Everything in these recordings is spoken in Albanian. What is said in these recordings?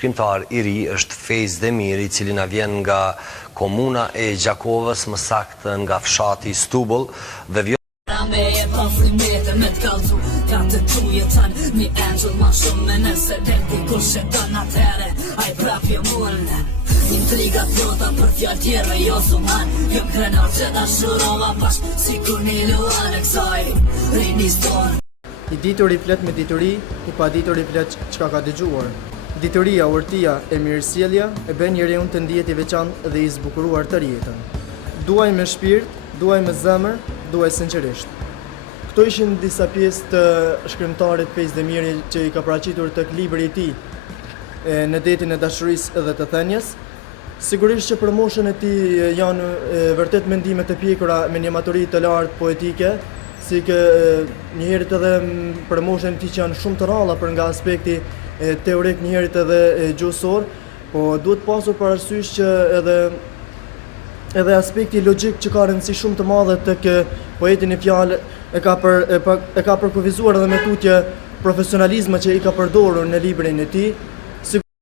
shkrimtar i ri është Fejz Demiri, i cili na vjen nga komuna e Gjakovës, më saktë nga fshati Stubull dhe me e pa frimete me t'kallzu ka të tuje tanë një angel ma shumë me nëse delti kur se dën atere a i prapje mullë intrigat plota për fjall tjere jo suman jëm krenar që da shurova pash si kur një luan e kësaj rini stonë I ditur i flet me dituri, i pa ditur i flet çka ka dëgjuar. Dituria, urtia e mirësjellja e bën njeriu të ndihet i veçantë dhe i zbukuruar të jetën. Duaj me shpirt, duaj me zemër, duaj sinqerisht. Këto ishin disa pjesë të shkrimtarit Fejz Demiri që i ka paraqitur tek libri i tij Në detin e dashurisë dhe të thënies. Sigurisht që për moshën e tij janë vërtet mendime të pjekura me një maturi të lartë poetike, si që njëherët edhe për moshën e tij që janë shumë të rralla për nga aspekti teorik, njëherët edhe gjuhësor, po duhet pasur parasysh që edhe aspekti logjik që ka rëndësi shumë të madhe tek poeti në fjalë e ka përkufizuar edhe me tutje profesionalizma që i ka përdorur në librin e tij.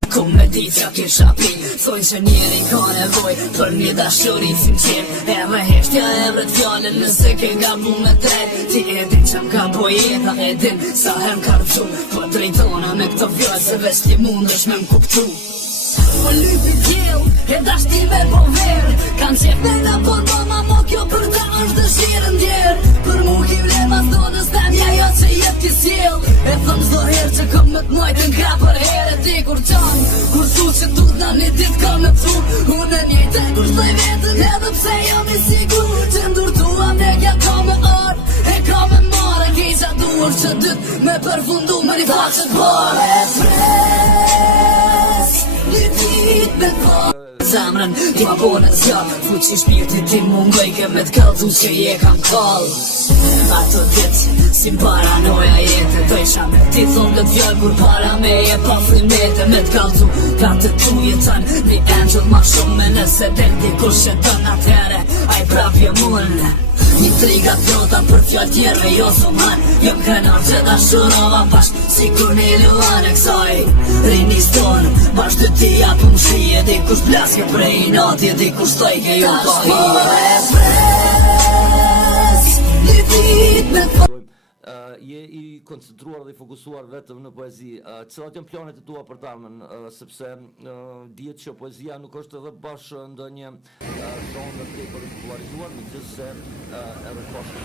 Komedicja kisha pin, thojnë që njeri ka nevoj për një dashuri sinqer edhe heshtja e vret fjallën nëse ke gabu me tret ti e din që m'ka bojeta e din sa her m'ka rëgju po drejtona me këto fjallë se veç ti mundesh me m'kuptu Po lypi djel, e dashtime po verë Kanë qef me da po mama mo kjo për ta është dëshirë ndjerë Për mu ki vlema zdodës temja jo që jet ki sjell E thëm zdo herë që kom me t'mojtë n'kra për herë e ti kur qanë Kur thu që tut në një dit ka me thu Unë e njëjtë e kur shloj vetën edhe pse jam i sigur Që ndurtua me kja ka me ardë e ka me marë Ki qa duar që dyt me përfundu me një faqët barë E pres një dit me t'parë Zemrën ti ma bone zjarë Fuqi shpirti ti mungoj ke me t'kallzu që je kam kallë Ato dit si paranoja jetë Do isha me ti thonë këtë fjallë Kur para me e pa frimete me t'kallzu Ka të tuje tanë një angel ma shumë me nëse delti kur që dën atere a i prapje mullë Intrigat plota për fjall tjere jo suman Jëm krenar që da shurova pash si kur një luan e kësaj Rini stonë, bash të ti apu më shije Dikush blaske prej natje, dikush stojke jo pa hije E pres, një dit me të Je i koncentruar dhe i fokusuar vetëm në poezi. Cilat janë planet e tua për të ardhmen, sepse dihet që poezia nuk është edhe bashkë ndonjë zonë të popularizuar, megjithëse edhe poshtë